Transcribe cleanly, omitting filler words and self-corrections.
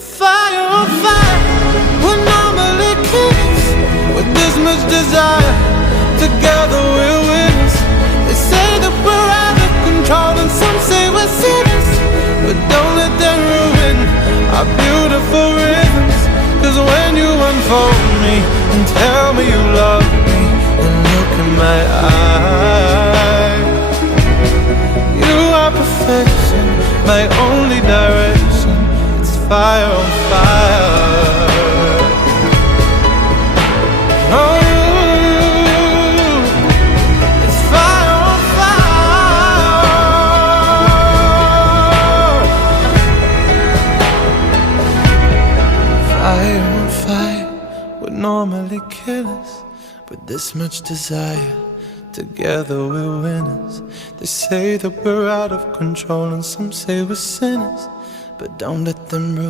Fire on fire, we're normally kids with this much desire. Together we're winners. They say that we're out of control and some say we're sinners, but don't let them ruin our beautiful rhythms. Cause when you unfold me and tell me you love me, and look in my eyes, you are perfection, my only direction. It's fire on fire. Oh, it's fire on fire. Fire on fire would normally kill us, but this much desire. Together we're winners. They say that we're out of control and some say we're sinners, but don't let them ruin